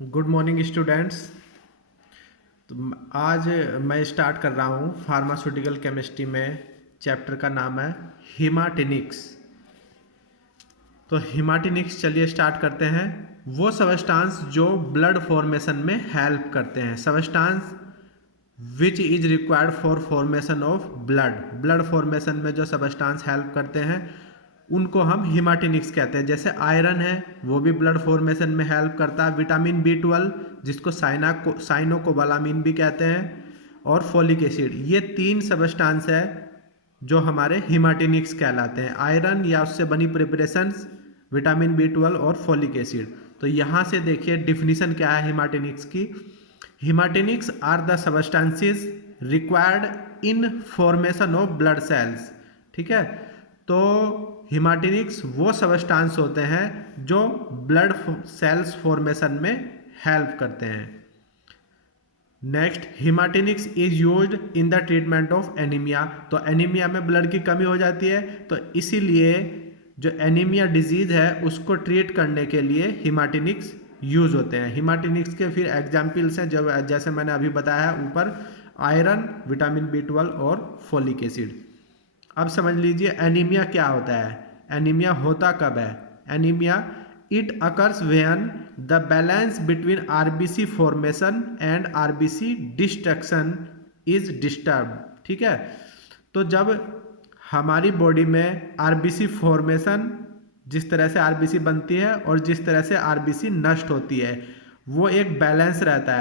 Good morning students. तो आज मैं स्टार्ट कर रहा हूँ फार्मास्यूटिकल केमिस्ट्री में। चैप्टर का नाम है हीमाटिनिक्स। तो हीमाटिनिक्स चलिए स्टार्ट करते हैं। वो सबस्टांस जो ब्लड फॉर्मेशन में हेल्प करते हैं, substance which is required for formation of blood formation में जो सबस्टांस हेल्प करते हैं उनको हम हीमाटिनिक्स कहते हैं। जैसे आयरन है वो भी ब्लड फॉर्मेशन में हेल्प करता है, विटामिन B12 जिसको साइनोकोबालामिन भी कहते हैं, और फोलिक एसिड। ये तीन सबस्टांस है जो हमारे हीमाटिनिक्स कहलाते हैं। आयरन या उससे बनी प्रिपरेशंस, विटामिन B12 और फोलिक एसिड। तो यहाँ से देखिए डिफिनीशन क्या है हीमाटिनिक्स की। Haematinics are the substances required in formation of blood cells. ठीक है, तो हीमाटिनिक्स वो सबस्टांस होते हैं जो ब्लड सेल्स फॉर्मेशन में हेल्प करते हैं। Next, haematinics is used in the treatment of anaemia. तो एनीमिया में ब्लड की कमी हो जाती है, तो इसीलिए जो एनीमिया डिजीज है उसको ट्रीट करने के लिए हीमाटिनिक्स यूज होते हैं। हीमाटिनिक्स के फिर एग्जाम्पल्स हैं जो जैसे मैंने अभी बताया है ऊपर, आयरन, विटामिन B12 और फोलिक एसिड। अब समझ लीजिए एनीमिया क्या होता है। एनीमिया होता कब है? Anaemia it occurs when the balance between RBC formation and RBC destruction is disturb. ठीक है, तो जब हमारी बॉडी में आरबीसी फॉर्मेशन, जिस तरह से आरबीसी बनती है और जिस तरह से आरबीसी नष्ट होती है, वो एक बैलेंस रहता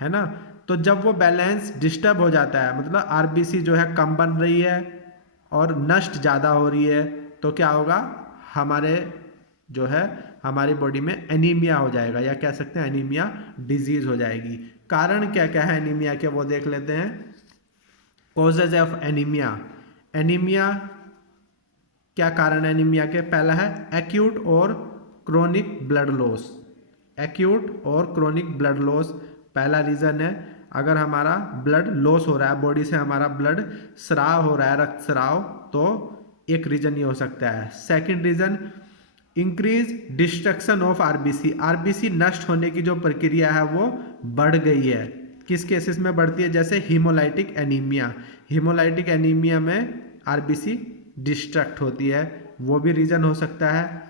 है ना। तो जब वो बैलेंस डिस्टर्ब हो जाता है, मतलब आरबीसी जो है कम बन रही है और नष्ट ज़्यादा हो रही है, तो क्या होगा, हमारे जो है हमारी बॉडी में एनीमिया हो जाएगा, या कह सकते हैं एनीमिया डिजीज हो जाएगी। कारण क्या क्या है एनीमिया के वो देख लेते हैं। Causes of anaemia. एनीमिया क्या कारण है एनीमिया के? पहला है एक्यूट और क्रोनिक ब्लड लॉस। एक्यूट और क्रोनिक ब्लड लॉस पहला रीज़न है। अगर हमारा ब्लड लॉस हो रहा है, बॉडी से हमारा ब्लड स्राव हो रहा है, रक्त स्राव, तो एक रीज़न ये हो सकता है। Second reason, increase destruction of RBC. RBC नष्ट होने की जो प्रक्रिया है वो बढ़ गई है। किस केसेस में बढ़ती है? जैसे हीमोलाइटिक एनीमिया। हीमोलाइटिक एनीमिया में आरबीसी डिस्ट्रक्ट होती है, वो भी रीज़न हो सकता है।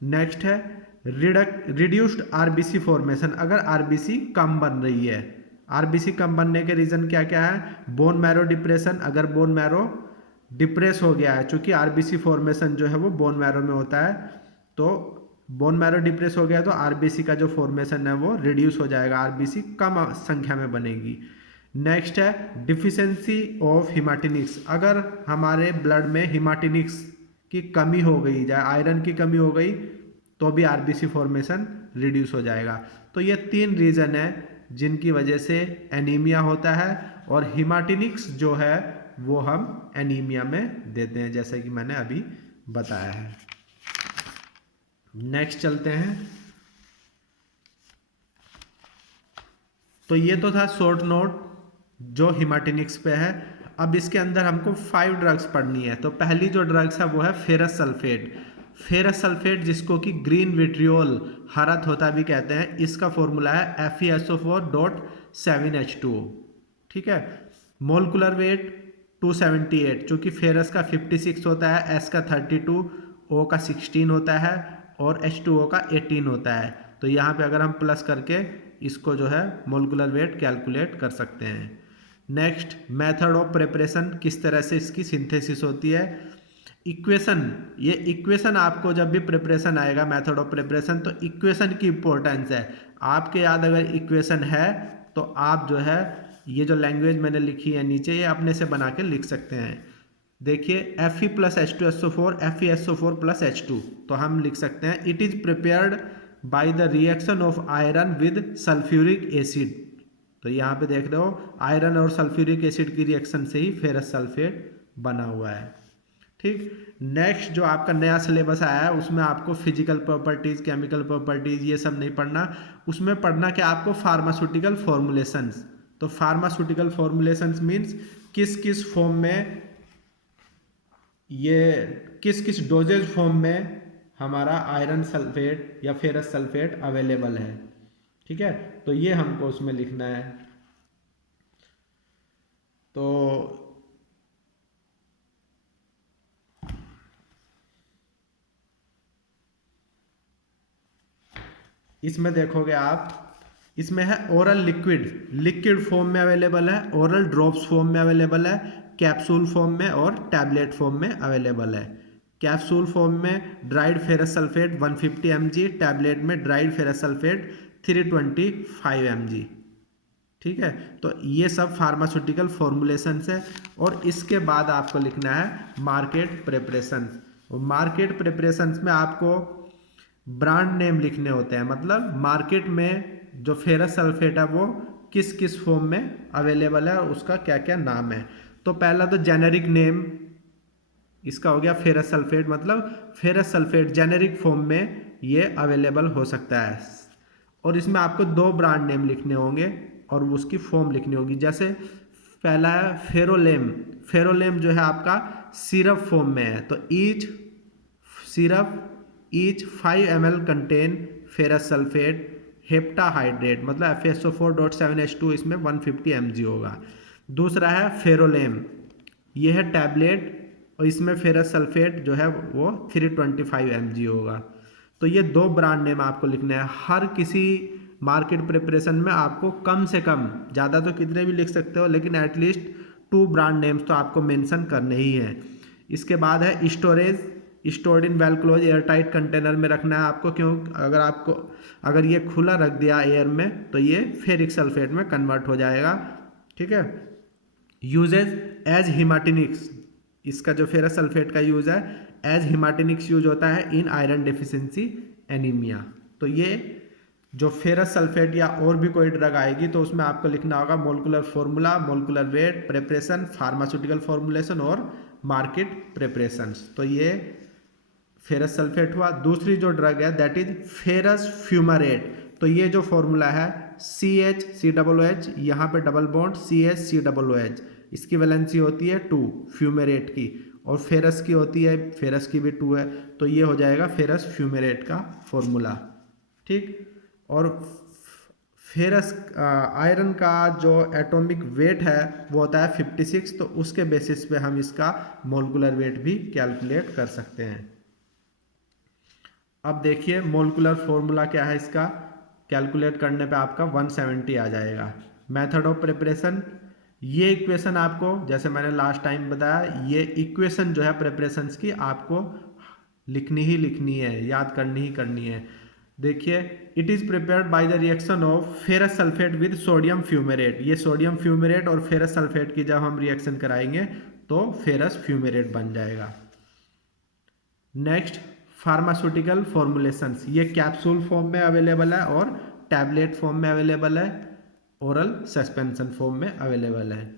नेक्स्ट है रिड्यूस्ड आरबीसी फॉर्मेशन। अगर आरबीसी कम बन रही है, आरबीसी कम बनने के रीज़न क्या क्या है? Bone marrow depression. अगर बोन मैरो डिप्रेस हो गया है, चूंकि आरबीसी फॉर्मेशन जो है वो बोन मैरो में होता है, तो बोन मैरो डिप्रेस हो गया तो आरबीसी का जो फॉर्मेशन है वो रिड्यूस हो जाएगा, आरबीसी कम संख्या में बनेगी। नेक्स्ट है डिफिशियंसी ऑफ हीमाटिनिक्स। अगर हमारे ब्लड में हीमाटिनिक्स की कमी हो गई, चाहे आयरन की कमी हो गई, तो भी आरबीसी फॉर्मेशन रिड्यूस हो जाएगा। तो ये तीन रीज़न है जिनकी वजह से एनीमिया होता है, और हीमाटिनिक्स जो है वो हम एनीमिया में देते हैं, जैसे कि मैंने अभी बताया है। नेक्स्ट चलते हैं। तो ये तो था शॉर्ट नोट जो हीमाटिनिक्स पे है। अब इसके अंदर हमको 5 ड्रग्स पढ़नी है। तो पहली जो ड्रग्स है वो है फेरस सल्फेट। फेरस सल्फेट जिसको कि ग्रीन विट्रियोल, हरा थोथा भी कहते हैं, इसका फॉर्मूला है FeSO4.7H2O। ठीक है, मोलकुलर वेट 278, चूँकि फेरस का 56 होता है, एस का 32, ओ का 16 होता है और H2O का 18 होता है। तो यहाँ पे अगर हम प्लस करके इसको जो है मोलकुलर वेट कैलकुलेट कर सकते हैं। नेक्स्ट, मेथड ऑफ प्रिपरेशन, किस तरह से इसकी सिंथेसिस होती है। इक्वेशन, ये इक्वेशन आपको जब भी प्रिपरेशन आएगा, मेथड ऑफ प्रिपरेशन, तो इक्वेशन की इंपॉर्टेंस है। आपके याद अगर इक्वेशन है तो आप जो है ये जो लैंग्वेज मैंने लिखी है नीचे, ये अपने से बना के लिख सकते हैं। देखिए Fe + H2SO4, FeSO4 + H2, तो हम लिख सकते हैं it is prepared by the reaction of iron with sulphuric acid. तो यहाँ पे देख रहे हो आयरन और सल्फ्यूरिक एसिड की रिएक्शन से ही फेरस सल्फेट बना हुआ है। ठीक, नेक्स्ट जो आपका नया सिलेबस आया है उसमें आपको फिजिकल प्रॉपर्टीज, केमिकल प्रॉपर्टीज ये सब नहीं पढ़ना, उसमें पढ़ना क्या आपको फार्मास्यूटिकल फॉर्मुलेशंस। तो फार्मास्यूटिकल फॉर्मुलेशंस मीन्स किस किस फॉर्म में, ये किस किस डोजेज फॉर्म में हमारा आयरन सल्फेट या फेरस सल्फेट अवेलेबल है। ठीक है, तो ये हमको उसमें लिखना है। तो इसमें देखोगे आप, इसमें है ओरल लिक्विड, लिक्विड फॉर्म में अवेलेबल है, ओरल ड्रॉप्स फॉर्म में अवेलेबल है, कैप्सूल फॉर्म में और टैबलेट फॉर्म में अवेलेबल है। कैप्सूल फॉर्म में dried ferrous sulphate 150 mg, tablet में ड्राइड फेरस सल्फेट 325 mg। ठीक है, तो ये सब फार्मास्यूटिकल फॉर्मुलेशंस है। और इसके बाद आपको लिखना है मार्केट प्रिपरेशंस। और मार्केट प्रिपरेशंस में आपको ब्रांड नेम लिखने होते हैं, मतलब मार्केट में जो फेरस सल्फेट है वो किस किस फॉर्म में अवेलेबल है और उसका क्या क्या नाम है। तो पहला तो जेनेरिक नेम इसका हो गया फेरस सल्फेट, मतलब फेरस सल्फेट जेनेरिक फॉर्म में ये अवेलेबल हो सकता है। और इसमें आपको 2 ब्रांड नेम लिखने होंगे और उसकी फॉर्म लिखनी होगी। जैसे पहला है फेरोलेम, फेरोलेम जो है आपका सिरप फॉर्म में है, तो each syrup each 5 ml contain ferrous sulphate heptahydrate, मतलब FeSO4.7H2, इसमें 150 mg होगा। दूसरा है फेरोलेम, ये है टैबलेट और इसमें फेरस सल्फेट जो है वो 325 mg होगा। तो ये 2 ब्रांड नेम आपको लिखने हैं। हर किसी मार्केट प्रिपरेशन में आपको कम से कम, ज़्यादा तो कितने भी लिख सकते हो, लेकिन एटलीस्ट 2 ब्रांड नेम्स तो आपको मेंशन करने ही हैं। इसके बाद है storage, stored in well close air tight container में रखना है आपको, क्यों अगर ये खुला रख दिया एयर में तो ये फेरिक सल्फेट में कन्वर्ट हो जाएगा। ठीक है, यूजेज एज हिमाटिनिक्स, इसका जो फेरस सल्फेट का यूज है एज हिमाटिनिक्स यूज होता है इन आयरन डेफिशिएंसी एनीमिया। तो ये जो फेरस सल्फेट या और भी कोई ड्रग आएगी तो उसमें आपको लिखना होगा molecular formula, molecular weight, preparation, pharmaceutical formulation और मार्केट प्रिपरेशंस। तो ये फेरस सल्फेट हुआ। दूसरी जो ड्रग है दैट इज फेरस फ्यूमारेट, तो ये जो फॉर्मूला है CH, यहाँ पे डबल बॉन्ड CH, इसकी वैलेंसी होती है 2 फ्यूमेरेट की, और फेरस की होती है, फेरस की भी 2 है, तो ये हो जाएगा फेरस फ्यूमेरेट का फॉर्मूला। ठीक, और फेरस आयरन का जो एटॉमिक वेट है वो होता है 56, तो उसके बेसिस पे हम इसका मोलिकुलर वेट भी कैलकुलेट कर सकते हैं। अब देखिए मोलिकुलर फॉर्मूला क्या है इसका, कैलकुलेट करने पे आपका 170 आ जाएगा। मेथड ऑफ प्रिपरेशन, ये इक्वेशन आपको, जैसे मैंने लास्ट टाइम बताया, ये इक्वेशन जो है प्रिपरेशंस की आपको लिखनी ही लिखनी है, याद करनी ही करनी है। देखिए, it is prepared by the reaction of ferrous sulphate with sodium fumarate, ये सोडियम फ्यूमेरेट और फेरस सल्फेट की जब हम रिएक्शन कराएंगे तो फेरस फ्यूमेरेट बन जाएगा। नेक्स्ट, फार्मास्यूटिकल फॉर्मुलेशंस, ये कैप्सूल फॉर्म में अवेलेबल है और टैबलेट फॉर्म में अवेलेबल है, ओरल सस्पेंशन फॉर्म में अवेलेबल है।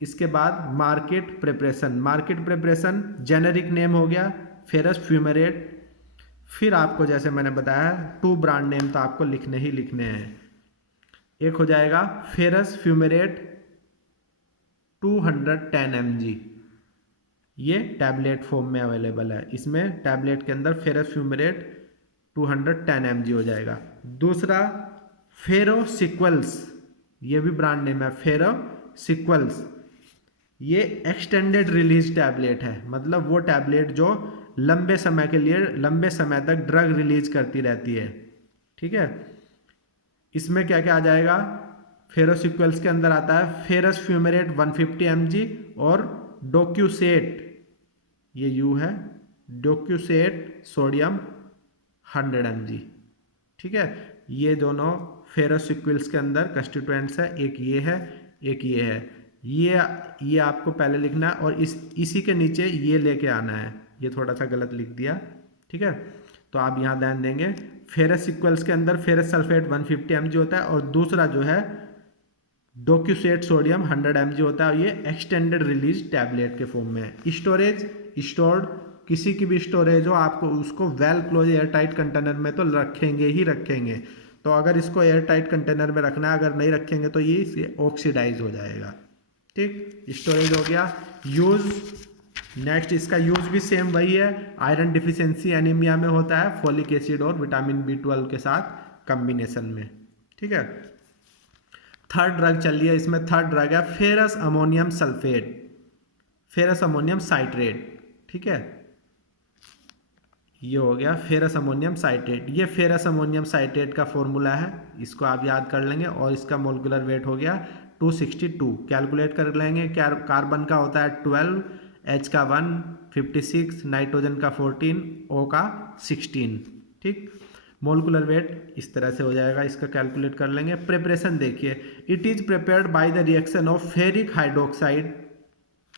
इसके बाद market preparation, market preparation generic name हो गया फेरस फ्यूमेरेट, फिर आपको जैसे मैंने बताया 2 ब्रांड नेम तो आपको लिखने ही लिखने हैं। एक हो जाएगा फेरस फ्यूमेरेट 210 mg, ये टैबलेट फॉर्म में अवेलेबल है, इसमें टैबलेट के अंदर फेरस फ्यूमेरेट 210 mg हो जाएगा। दूसरा फेरोसिक्वल्स, ये भी ब्रांड नेम है फेरोसिक्वल्स, ये एक्सटेंडेड रिलीज टैबलेट है, मतलब वो टैबलेट जो लंबे समय के लिए, लंबे समय तक ड्रग रिलीज करती रहती है। ठीक है, इसमें क्या क्या आ जाएगा, फेरोसिक्वल्स के अंदर आता है फेरस फ्यूमेरेट 150 mg और डोक्यूसेट, ये यू है, डोक्यूसेट सोडियम 100 mg। ठीक है, ये दोनों फेरोसिक्वल्स के अंदर कंस्टिट्यूएंट्स है, एक ये है एक ये है, ये आपको पहले लिखना है और इसी के नीचे ये लेके आना है, ये थोड़ा सा गलत लिख दिया। ठीक है, तो आप यहाँ ध्यान देंगे, फेरस सिक्वल्स के अंदर फेरस सल्फेट 150 mg होता है और दूसरा जो है डोक्यूसेट सोडियम 100 mg होता है, ये एक्सटेंडेड रिलीज टैबलेट के फॉर्म में है। स्टोरेज, स्टोर्ड, किसी की भी स्टोरेज हो आपको उसको well close air tight container में तो रखेंगे ही रखेंगे, तो अगर इसको एयर टाइट कंटेनर में रखना है, अगर नहीं रखेंगे तो ये ऑक्सीडाइज हो जाएगा। ठीक, स्टोरेज हो गया। यूज, नेक्स्ट इसका यूज भी सेम वही है, आयरन डिफिशियंसी एनीमिया में होता है, फोलिक एसिड और विटामिन B12 के साथ कॉम्बिनेशन में। ठीक है। थर्ड ड्रग चल रही है, इसमें थर्ड ड्रग है ferrous ammonium sulphate, ferrous ammonium citrate, ठीक है। ये हो गया फेरस अमोनियम साइट्रेट। ये फेरस अमोनियम साइट्रेट का फॉर्मूला है, इसको आप याद कर लेंगे। और इसका मोलिकुलर वेट हो गया 262। कैलकुलेट कर लेंगे। कार्बन का होता है 12, एच का 1, 56, नाइट्रोजन का 14, ओ का 16, ठीक। मोलिकुलर वेट इस तरह से हो जाएगा, इसका कैलकुलेट कर लेंगे। प्रिपरेशन देखिए, it is prepared by the reaction of ferric hydroxide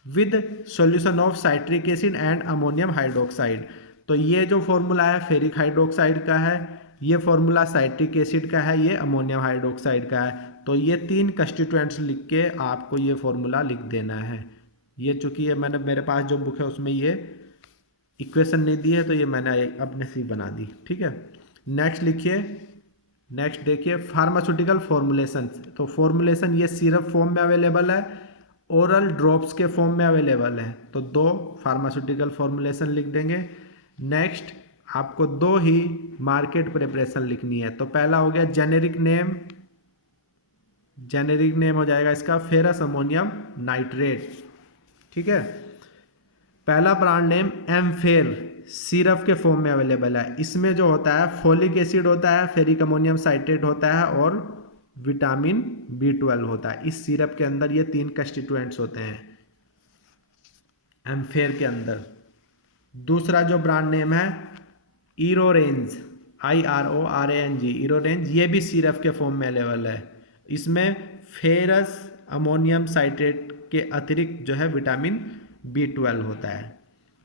with solution of citric acid and ammonium hydroxide. तो ये जो फॉर्मूला है फेरिक हाइड्रोक्साइड का है, ये फॉर्मूला साइट्रिक एसिड का है, ये अमोनियम हाइड्रोक्साइड का है। तो ये तीन कंस्टिट्यूएंट्स लिख के आपको ये फॉर्मूला लिख देना है। ये चूंकि ये मैंने मेरे पास जो बुक है उसमें ये इक्वेशन नहीं दी है, तो ये मैंने अपने से ही बना दी, ठीक है। नेक्स्ट लिखिए, नेक्स्ट देखिए फार्मास्यूटिकल फॉर्मुलेशन। तो फॉर्मुलेशन ये सिरप फॉर्म में अवेलेबल है, ओरल ड्रॉप्स के फॉर्म में अवेलेबल है। तो दो फार्मास्यूटिकल फॉर्मुलेशन लिख देंगे। नेक्स्ट आपको दो ही मार्केट प्रिपरेशन लिखनी है। तो पहला हो गया जेनेरिक नेम, जेनेरिक नेम हो जाएगा इसका फेरस अमोनियम नाइट्रेट, ठीक है। पहला ब्रांड नेम एम्फेर सिरप के फॉर्म में अवेलेबल है। इसमें जो होता है फोलिक एसिड होता है, फेरिक अमोनियम साइट्रेट होता है और विटामिन B12 होता है। इस सिरप के अंदर ये तीन कंस्टिट्यूएंट्स होते हैं एम्फेर के अंदर। दूसरा जो ब्रांड नेम है इरोरेंज, IRORANG, इरोरेंज, ये भी सिरप के फॉर्म में अवेलेबल है। इसमें फेरस अमोनियम साइट्रेट के अतिरिक्त जो है विटामिन B12 होता है।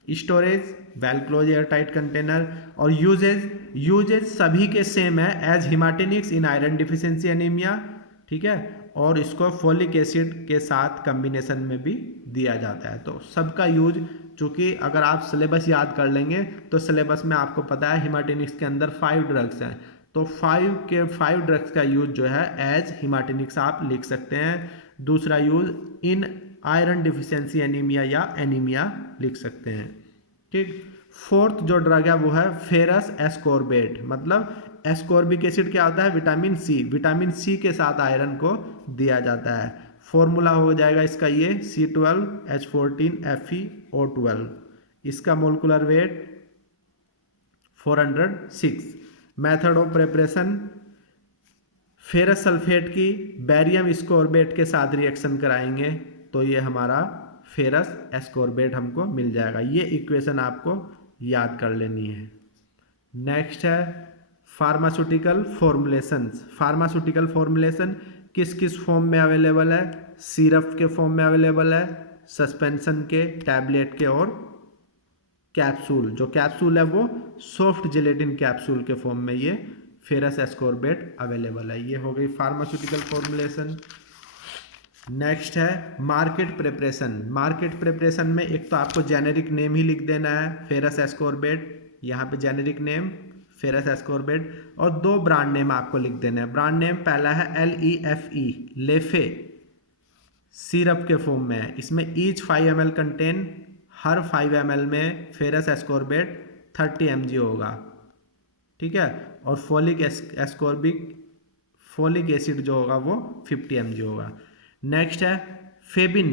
Storage well close air tight container. और यूजेज सभी के सेम है, as haematinics in iron deficiency anaemia, ठीक है। और इसको फोलिक एसिड के साथ कम्बिनेशन में भी दिया जाता है। तो सबका यूज, चूँकि अगर आप सिलेबस याद कर लेंगे तो सिलेबस में आपको पता है हिमाटिनिक्स के अंदर 5 ड्रग्स हैं। तो 5 ड्रग्स का यूज जो है एज हिमाटिनिक्स आप लिख सकते हैं। दूसरा use in iron deficiency anaemia या एनीमिया लिख सकते हैं, ठीक। फोर्थ जो ड्रग है वो है फेरस एस्कोर्बेट। मतलब एस्कोर्बिक एसिड क्या होता है, विटामिन सी, विटामिन सी के साथ आयरन को दिया जाता है। फॉर्मूला हो जाएगा इसका ये C12H14FeO12। इसका molecular weight 406। Method of preparation, ferrous sulphate की बैरियम स्कोर्बेट के साथ रिएक्शन कराएंगे तो ये हमारा फेरस एस्कोर्बेट हमको मिल जाएगा। ये इक्वेशन आपको याद कर लेनी है। नेक्स्ट है फार्मास्यूटिकल फॉर्मुलेशंस। फार्मास्यूटिकल फॉर्मुलेशन किस किस फॉर्म में अवेलेबल है, सिरप के फॉर्म में अवेलेबल है, सस्पेंशन के, टैबलेट के और कैप्सूल। जो कैप्सूल है वो सॉफ्ट जेलेटिन कैप्सूल के फॉर्म में ये फेरस एस्कोर्बेट अवेलेबल है। ये हो गई फार्मास्यूटिकल फॉर्मुलेशन। नेक्स्ट है मार्केट प्रिपरेशन। मार्केट प्रिपरेशन में एक तो आपको जेनेरिक नेम ही लिख देना है फेरस एस्कोर्बेट, यहाँ पे जेनेरिक नेम फेरस एस्कोर्बेट, और दो ब्रांड नेम आपको लिख देना है। ब्रांड नेम पहला है LEFE, लेफे, सिरप के फॉर्म में है। इसमें ईच 5 ml कंटेन, हर 5 ml में फेरस एस्कोर्बेट 30 mg होगा, ठीक है। और फोलिक एसिड जो होगा वो 50 mg होगा। नेक्स्ट है फेबिन।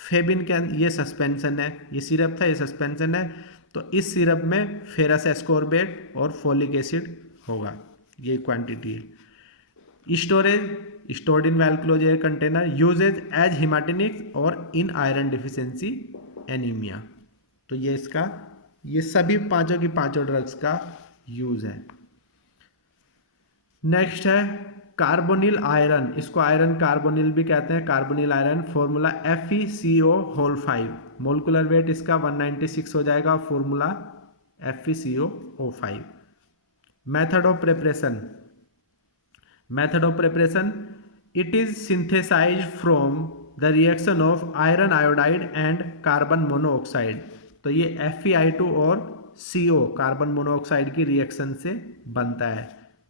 फेबिन के ये सस्पेंशन है, ये सिरप था, ये सस्पेंशन है। तो इस सिरप में फेरस एस्कोर्बेट और फोलिक एसिड होगा, ये क्वांटिटी है। Storage stored in well close air container. Uses as haematinics और इन आयरन डिफिशियंसी एनीमिया। तो ये इसका, ये सभी पांचों की पांचों ड्रग्स का यूज है। नेक्स्ट है कार्बोनिल आयरन, इसको आयरन कार्बोनिल भी कहते हैं, carbonyl iron. Formula FeCO5, molecular weight इसका 196 हो जाएगा, formula FeCO5। Method of preparation, method of preparation, it is synthesised from the reaction of iron iodide and carbon monoxide. तो ये Fe2 और CO कार्बन मोनोऑक्साइड की रिएक्शन से बनता है।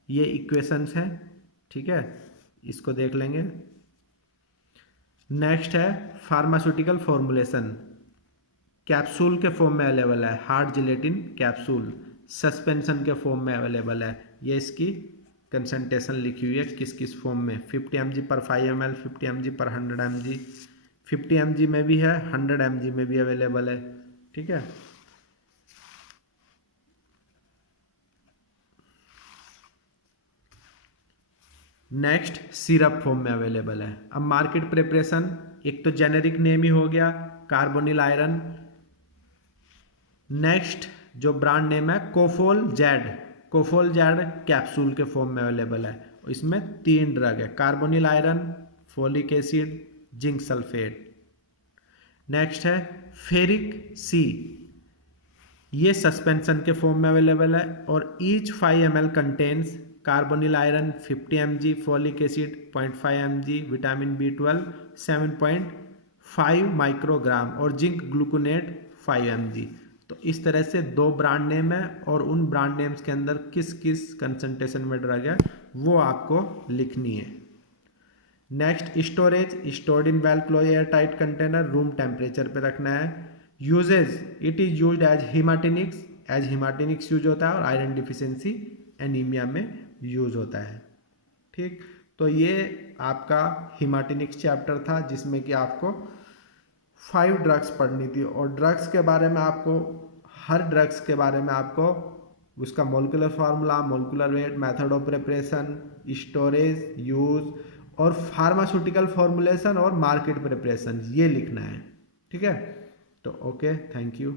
ये इक्वेशंस हैं, ठीक है, इसको देख लेंगे। नेक्स्ट है फार्मास्यूटिकल फॉर्मुलेशन। कैप्सूल के फॉर्म में अवेलेबल है, हार्ड जिलेटिन कैप्सूल। सस्पेंशन के फॉर्म में अवेलेबल है, ये इसकी कंसंट्रेशन लिखी हुई है किस किस फॉर्म में, 50 mg पर 5 ml, 50 mg पर 100 mg, 50 mg में भी है, 100 mg में भी अवेलेबल है। ठीक है, नेक्स्ट सिरप फॉर्म में अवेलेबल है। अब मार्केट प्रिपरेशन, एक तो जेनेरिक नेम ही हो गया कार्बोनिल आयरन। नेक्स्ट जो ब्रांड नेम है कोफोल जेड, कोफोल जेड कैप्सूल के फॉर्म में अवेलेबल है। इसमें 3 ड्रग है, carbonyl iron, folic acid, zinc sulphate. Next है फेरिक सी, ये सस्पेंशन के फॉर्म में अवेलेबल है और each 5 ml contains carbonyl iron 50 mg, folic acid 0.5 mg, vitamin B12 7.5 microgram और जिंक ग्लूकोनेट 5 mg। तो इस तरह से 2 ब्रांड नेम है और उन ब्रांड नेम्स के अंदर किस किस कंसंट्रेशन में ड्रग है वो आपको लिखनी है। Next storage, stored in well close air tight container, room temperature पे रखना है। Uses, it is used as haematinics, as haematinics use होता है और आयरन डिफिशियंसी एनीमिया में यूज होता है। ठीक, तो ये आपका हीमाटिनिक्स चैप्टर था जिसमें कि आपको 5 ड्रग्स पढ़नी थी और ड्रग्स के बारे में आपको, हर ड्रग्स के बारे में आपको उसका molecular formula, molecular weight, method of preparation, storage, use और फार्मास्यूटिकल फॉर्मुलेशन और मार्केट प्रिपरेशन ये लिखना है। ठीक है, तो ओके, थैंक यू।